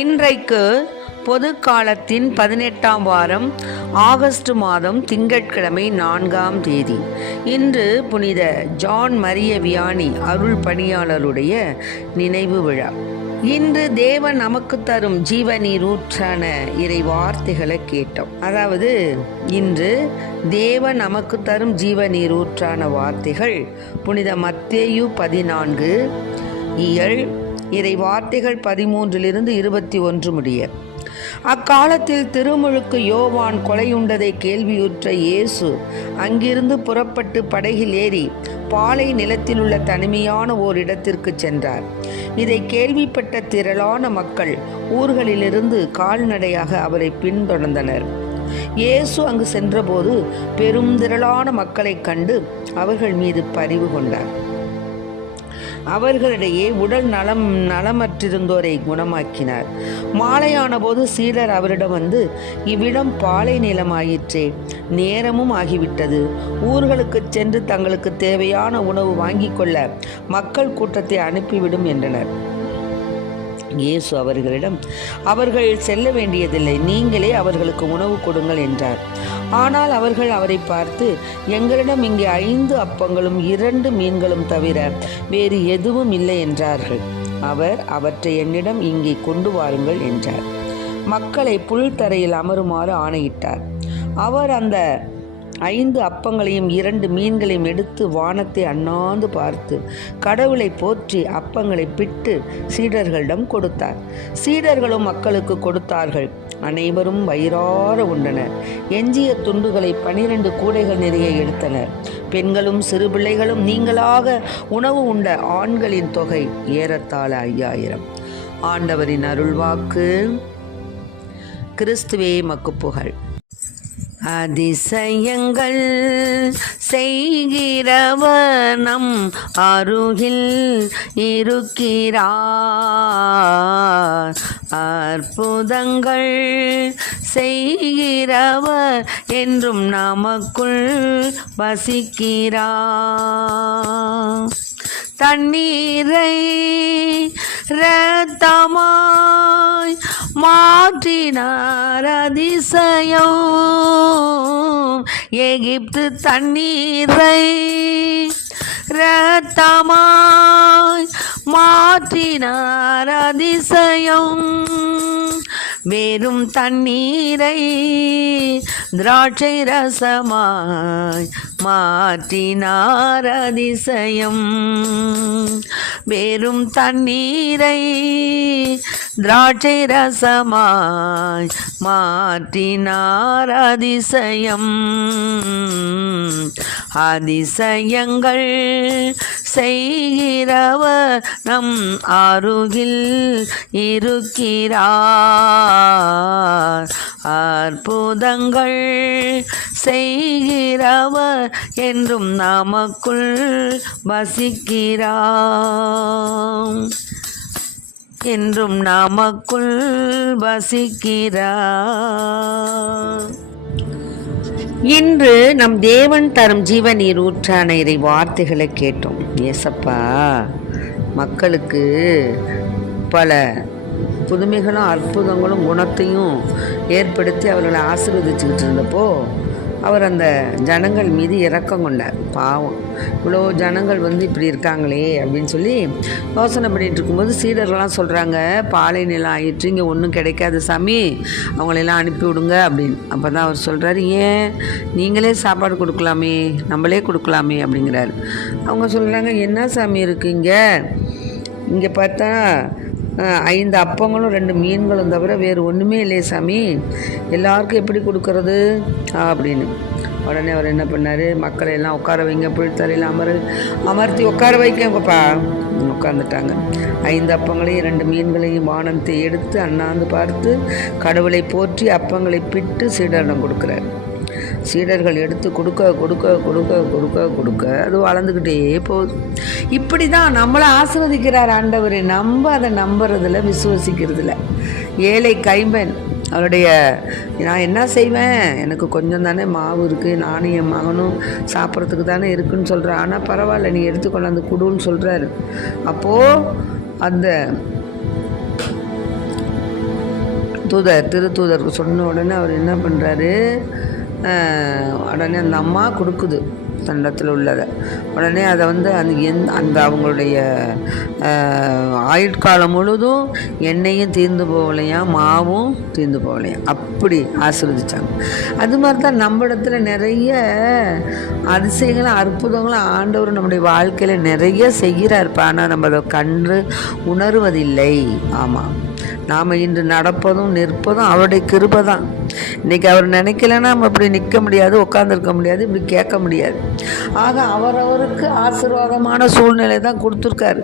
இன்றைக்கு பொது காலத்தின் 18ஆம் வாரம் ஆகஸ்ட் மாதம் திங்கட்கிழமை 4ஆம் தேதி. இன்று புனித ஜான் மரிய வியானி அருள் பணியாளருடைய நினைவு விழா. இன்று தேவன் நமக்கு தரும் ஜீவநீரூற்றான இறை வார்த்தைகளை கேட்டோம். அதாவது இன்று தேவன் நமக்கு தரும் ஜீவநீரூற்றான வார்த்தைகள் புனித மத்தேயு 14 இயல் இறை வார்த்தைகள் 13 21 முடிய. அக்காலத்தில் திருமுழுக்கு யோவான் கொலையுண்டதை கேள்வியுற்ற இயேசு அங்கிருந்து புறப்பட்டு படகில் ஏறி பாலை நிலத்தில் உள்ள தனிமையான ஓரிடத்திற்கு சென்றார். இதை கேள்விப்பட்ட திரளான மக்கள் ஊர்களிலிருந்து கால்நடையாக அவரை பின்தொடர்ந்தனர். இயேசு அங்கு சென்றபோது பெரும் திரளான மக்களைக் கண்டு அவர்கள் மீது பரிவு கொண்டார். அவர்களிடையே உடல் நலமற்றிருந்தோரை குணமாக்கினார். மாலையான போது சீடர் அவரிடம் வந்து, இவ்விடம் பாலை நிலமாயிற்றே, நேரமும் ஆகிவிட்டது, ஊர்களுக்கு சென்று தங்களுக்கு தேவையான உணவு வாங்கிக் கொள்ள மக்கள் கூட்டத்தை அனுப்பிவிடும் என்றனர். இயேசு அவர்களிடம், அவர்கள் செல்ல வேண்டியதில்லை, நீங்களே அவர்களுக்கு உணவு கொடுங்கள் என்றார். ஆனால் அவர்கள் அவரை பார்த்து, எங்களிடம் இங்கே 5 அப்பங்களும் 2 மீன்களும் தவிர வேறு எதுவும் இல்லை என்றார்கள். அவர், அவற்றை என்னிடம் இங்கே கொண்டு வாருங்கள் என்றார். மக்களை புல் தரையில் அமருமாறு ஆணையிட்டார். அவர் அந்த 5 அப்பங்களையும் 2 மீன்களையும் எடுத்து வானத்தை அண்ணாந்து பார்த்து கடவுளை போற்றி அப்பங்களை பிட்டு சீடர்களிடம் கொடுத்தார். சீடர்களும் மக்களுக்கு கொடுத்தார்கள். அனைவரும் வயிறார உண்டனர். எஞ்சிய துண்டுகளை 12 கூடைகள் நிறைய எடுத்தனர். பெண்களும் சிறு பிள்ளைகளும் நீங்களாக உணவு உண்ட ஆண்களின் தொகை ஏறத்தாழ 5000. ஆண்டவரின் அருள்வாக்கு. கிறிஸ்துவே மக்கு புகழ். அதிசயங்கள் செய்கிறவர் நம் அருகில் இருக்கிறார். அற்புதங்கள் செய்கிறவர் என்றும் நமக்குள் வசிக்கிறார். தண்ணீரை இரத்தமாய் மாற்றினார் அதிசயம். எகிப்து தண்ணீரை இரத்தமாய் மாற்றினார் அதிசயம். வெறும் தண்ணீரை திராட்சை ரசமாய் மாற்றினார் அதிசயம். வெறும் தண்ணீரை திராட்சை ரசமாய் மாற்றினார் அதிசயம். அதிசயங்கள் செய்கிறவர் நம் அருகில் இருக்கிறார். அற்புதங்கள் செய்கிறவர் என்றும் நமக்குள் வசிக்கிறார். என்றும் நமக்குள் வசிக்கிறார். இன்று நம் தேவன் தரும் ஜீவநீர் ஊற்றான இறை வார்த்தைகளை கேட்டோம். ஏசப்பா மக்களுக்கு பல புதுமைகளும் அற்புதங்களும் குணத்தையும் ஏற்படுத்தி அவர்களை ஆசீர்வதிச்சுக்கிட்டு இருந்தப்போ அவர் அந்த ஜனங்கள் மீது இரக்கம் கொண்டார். பாவம், இவ்வளோ ஜனங்கள் இப்படி இருக்காங்களே அப்படின்னு சொல்லி யோசனை பண்ணிகிட்டு இருக்கும்போது சீடர்கள்லாம் சொல்கிறாங்க, பாலை நிலம் ஆயிற்று, இங்கே ஒன்றும் கிடைக்காது சாமி, அவங்களெல்லாம் அனுப்பி விடுங்க அப்படின்னு. அப்போ தான் அவர் சொல்கிறாரு, ஏன் நீங்களே சாப்பாடு கொடுக்கலாமே, நம்மளே கொடுக்கலாமே அப்படிங்கிறாரு. அவங்க சொல்கிறாங்க, என்ன சாமி இருக்குது இங்கே பார்த்தா 5 அப்பங்களும் 2 மீன்களும் தவிர வேறு ஒன்றுமே இல்லையே சாமி, எல்லாருக்கும் எப்படி கொடுக்கறது அப்படின்னு. உடனே அவர் என்ன பண்ணார், மக்களை எல்லாம் உட்கார வைங்க, புழுத்தரையில் அமர்த்தி உட்கார வைக்கப்பா. உட்கார்ந்துட்டாங்க. 5 அப்பங்களையும் 2 மீன்களையும் வானத்தை எடுத்து அண்ணாந்து பார்த்து கடவுளை போற்றி அப்பங்களை பிட்டு சீடரிடம் கொடுக்குறார். சீடர்கள் எடுத்து கொடுக்க கொடுக்க கொடுக்க கொடுக்க கொடுக்க அது வளர்ந்துக்கிட்டே போகுது. இப்படி தான் நம்மளை ஆசீர்வதிக்கிறார் ஆண்டவர். நம்ம அதை நம்புறதில்ல, விசுவசிக்கிறதில்ல. ஏழை கைம்பெண் அவருடைய, நான் என்ன செய்வேன், எனக்கு கொஞ்சம் தானே மாவு இருக்குது, நானும் என் மகனும் சாப்பிட்றதுக்கு தானே இருக்குன்னு சொல்கிறேன், ஆனால் பரவாயில்ல நீ எடுத்துக்கொண்டாந்து குடுன்னு சொல்கிறாரு. அப்போது அந்த திருத்தூதருக்கு சொன்ன உடனே அவர் என்ன பண்ணுறாரு, உடனே அந்த அம்மா கொடுக்குது தண்டத்தில் உள்ளதை. உடனே அதை வந்து அந்த அவங்களுடைய ஆயுட்காலம் முழுதும் எண்ணெயும் தீர்ந்து போகலையாம், மாவும் தீர்ந்து போகலையாம், அப்படி ஆசீர்வதிச்சாங்க. அது மாதிரி தான் நம்ம இடத்துல நிறைய அதிசயங்களும் அற்புதங்களும் ஆண்டவர் நம்முடைய வாழ்க்கையில் நிறைய செய்கிறார்ப்பா. ஆனால் நம்ம அதை கண்டு உணர்வதில்லை. ஆமாம், நாம் இன்று நடப்பதும் நிற்பதும் அவருடைய கிருபை தான். இன்றைக்கி அவர் நினைக்கலன்னா நம்ம இப்படி நிற்க முடியாது, உட்காந்துருக்க முடியாது, இப்படி கேட்க முடியாது. ஆக அவரவருக்கு ஆசீர்வாதமான சூழ்நிலை தான் கொடுத்துருக்காரு.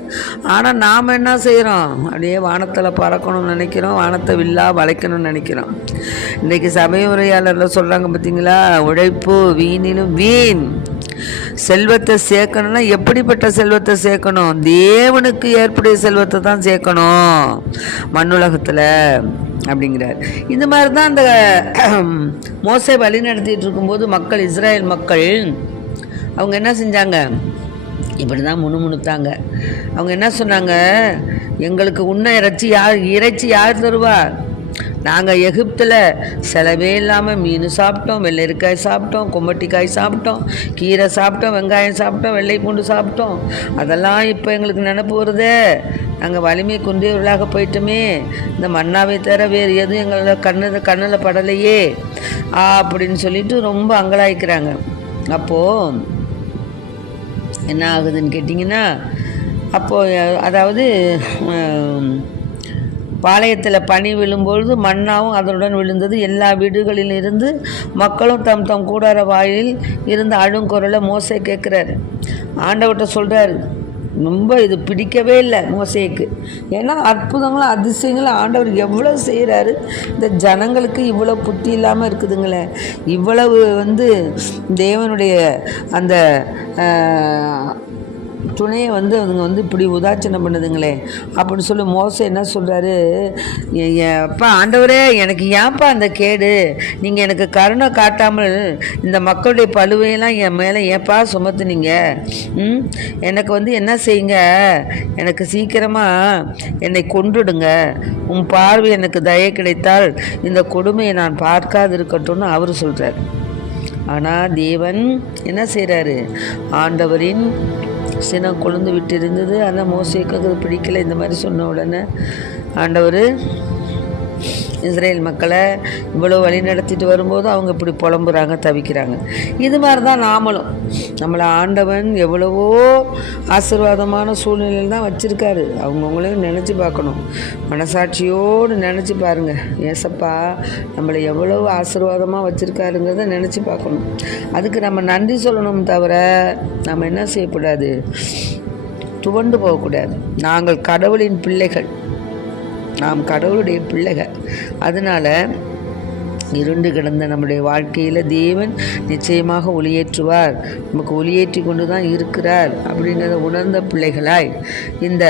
ஆனால் நாம் என்ன செய்கிறோம், அப்படியே வானத்தில் பறக்கணும்னு நினைக்கிறோம், வானத்தை வில்லா வளைக்கணும்னு நினைக்கிறோம். இன்றைக்கி சபை உரையாளரில் சொல்கிறாங்க பார்த்தீங்களா, உழைப்பு வீணிலும் வீண். செல்வத்தை சேர்க்கணும்னா எப்படிப்பட்ட செல்வத்தை சேர்க்கணும், தேவனுக்கு ஏற்புடைய செல்வத்தை தான் சேர்க்கணும் மண்ணுலகத்தில் அப்படிங்கிறார். இந்த மாதிரி தான் அந்த மோசே வழி நடத்திட்டு இருக்கும்போது மக்கள், இஸ்ரேல் மக்கள், அவங்க என்ன செஞ்சாங்க, இப்படி தான் முணுமுணுத்தாங்க. அவங்க என்ன சொன்னாங்க, எங்களுக்கு உண்ண இறைச்சி யார் தருவா, நாங்கள் எகிப்தில் செலவே இல்லாமல் மீன் சாப்பிட்டோம், வெள்ளரிக்காய் சாப்பிட்டோம், கும்மட்டிக்காய் சாப்பிட்டோம், கீரை சாப்பிட்டோம், வெங்காயம் சாப்பிட்டோம், வெள்ளை பூண்டு சாப்பிட்டோம். அதெல்லாம் இப்போ எங்களுக்கு நினப்பு வருதே, நாங்கள் வலிமை குன்றியவர்களாக போயிட்டோமே, இந்த மண்ணாவை தவிர வேறு எதுவும் எங்களோட கண்ணில் படலையே அப்படின்னு சொல்லிட்டு ரொம்ப அங்கலாய்க்கிறாங்க. அப்போது என்ன ஆகுதுன்னு கேட்டிங்கன்னா, அப்போது அதாவது பாளையத்தில் பனி விழும்பொழுது மண்ணாவும் அதனுடன் விழுந்தது. எல்லா வீடுகளிலிருந்து மக்களும் தம் தம் கூடார வாயில் இருந்து அழுங்குரலை மோசே கேட்குறாரு. ஆண்டவர்கிட்ட சொல்கிறாரு, ரொம்ப இது பிடிக்கவே இல்லை மோசேக்கு. ஏன்னா அற்புதங்களும் அதிசயங்களும் ஆண்டவர் எவ்வளோ செய்கிறாரு, இந்த ஜனங்களுக்கு இவ்வளோ புத்தி இல்லாமல் இருக்குதுங்களே, இவ்வளவு தேவனுடைய அந்த துணையை அவங்க இப்படி உதாச்சனை பண்ணுதுங்களே அப்படின்னு சொல்லி மோசே என்ன சொல்கிறாரு, அப்பா ஆண்டவரே, எனக்கு ஏன்ப்பா அந்த கேடு, நீங்கள் எனக்கு கருணை காட்டாமல் இந்த மக்களுடைய பழுவையெல்லாம் என் மேலே ஏன்ப்பா சுமத்துனீங்க, எனக்கு என்ன செய்யுங்க, எனக்கு சீக்கிரமாக என்னை கொன்றுடுங்க, உன் பார்வை எனக்கு தயை கிடைத்தால் இந்த கொடுமையை நான் பார்க்காது இருக்கட்டும்னு அவர் சொல்கிறார். ஆனால் தேவன் என்ன செய்கிறாரு, ஆண்டவரின் சினம் கொழுந்து விட்டு இருந்தது. ஆனால் மோசேக்கு அது பிடிக்கலை. இந்த மாதிரி சொன்ன உடனே ஆண்டவர் இஸ்ரேல் மக்களை இவ்வளோ வழி நடத்திட்டு வரும்போது அவங்க இப்படி புலம்புறாங்க, தவிக்கிறாங்க. இது மாதிரி தான் நாமளும், நம்மளை ஆண்டவன் எவ்வளவோ ஆசீர்வாதமான சூழ்நிலையில் தான் வச்சுருக்காரு. அவங்கவுங்களையும் நினச்சி பார்க்கணும், மனசாட்சியோடு நினச்சி பாருங்கள், ஏசப்பா நம்மளை எவ்வளோ ஆசீர்வாதமாக வச்சுருக்காருங்கிறத நினச்சி பார்க்கணும். அதுக்கு நம்ம நன்றி சொல்லணும் தவிர நம்ம என்ன செய்யக்கூடாது, துவண்டு போகக்கூடாது. நாங்கள் கடவுளின் பிள்ளைகள், நாம் கடவுளுடைய பிள்ளைகள். அதனால் இருண்டு கிடந்த நம்முடைய வாழ்க்கையில் தேவன் நிச்சயமாக ஒளியேற்றுவார், நமக்கு ஒளியேற்றி கொண்டு தான் இருக்கிறார் அப்படிங்கிறத உணர்ந்த பிள்ளைகளாய் இந்த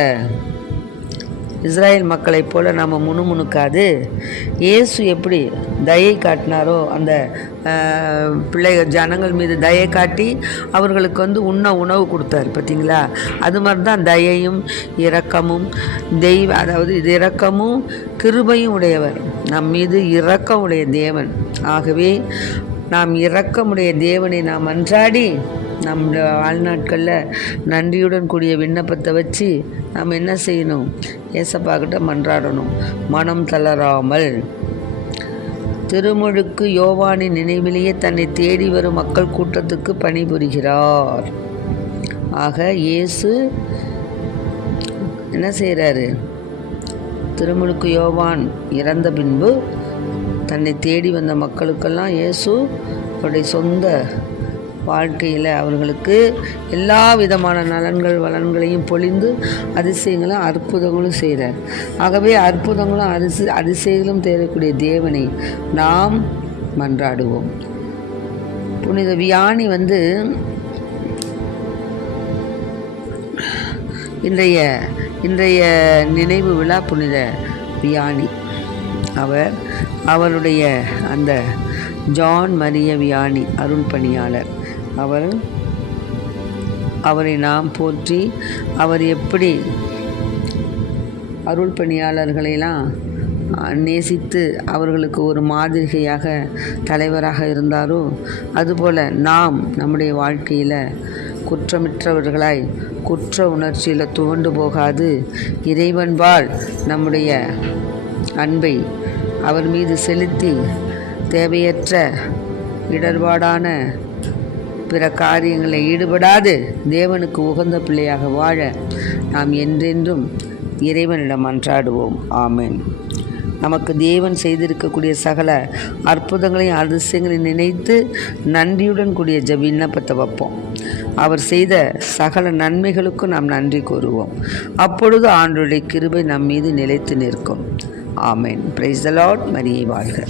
இஸ்ராயேல் மக்களைப் போல் நாம் முணுமுணுக்காது, இயேசு எப்படி தயை காட்டினாரோ அந்த ஜனங்கள் மீது தயை காட்டி அவர்களுக்கு உண்ண உணவு கொடுத்தாரு பார்த்தீங்களா, அது மாதிரி தான் தயையும் இரக்கமும் அதாவது இது இரக்கமும் கிருபையும் உடையவர், நம் மீது இரக்கம் உடைய தேவன். ஆகவே நாம் இரக்கமுடைய தேவனை நாம் அன்றாடி நம்முடைய வாழ்நாட்களில் நன்றியுடன் கூடிய விண்ணப்பத்தை வச்சு நாம் என்ன செய்யணும், ஏசப்பாக்கிட்ட மன்றாடணும், மனம் தளராமல். திருமுழுக்கு யோவானின் நினைவிலேயே தன்னை தேடி வரும் மக்கள் கூட்டத்துக்கு பணிபுரிகிறார். ஆக இயேசு என்ன செய்கிறாரு, திருமுழுக்கு யோவான் இறந்த பின்பு தன்னை தேடி வந்த மக்களுக்கெல்லாம் இயேசு அவருடைய சொந்த வாழ்க்கையில் அவர்களுக்கு எல்லா விதமான நலன்கள் வளன்களையும் பொழிந்து அதிசயங்களும் அற்புதங்களும் செய்கிறார். ஆகவே அற்புதங்களும் அதிசயங்களும் தேடக்கூடிய தேவனை நாம் மன்றாடுவோம். புனித வியானி இன்றைய நினைவு விழா புனித வியானி. அவருடைய அந்த ஜான் மரிய வியானி அருள் பணியாளர். அவரை நாம் போற்றி, அவர் எப்படி அருள் பணியாளர்களெல்லாம் நேசித்து அவர்களுக்கு ஒரு மாதிரிகையாக தலைவராக இருந்தாரோ, அதுபோல் நாம் நம்முடைய வாழ்க்கையில் குற்றமற்றவர்களாய் குற்ற உணர்ச்சியில் துவண்டு போகாது இறைவன்பால் நம்முடைய அன்பை அவர் மீது செலுத்தி தேவையற்ற இடர்பாடான பிற காரியங்களில் ஈடுபடாது தேவனுக்கு உகந்த பிள்ளையாக வாழ நாம் என்றென்றும் இறைவனிடம் மன்றாடுவோம். ஆமென். நமக்கு தேவன் செய்திருக்கக்கூடிய சகல அற்புதங்களையும் அதிசயங்களையும் நினைத்து நன்றியுடன் கூடிய விண்ணப்பத்தை வைப்போம். அவர் செய்த சகல நன்மைகளுக்கும் நாம் நன்றி கூறுவோம். அப்பொழுது ஆண்டவருடைய கிருபை நம் மீது நிலைத்து நிற்கும். ஆமென். Praise the lord. மரியே வாழ்க.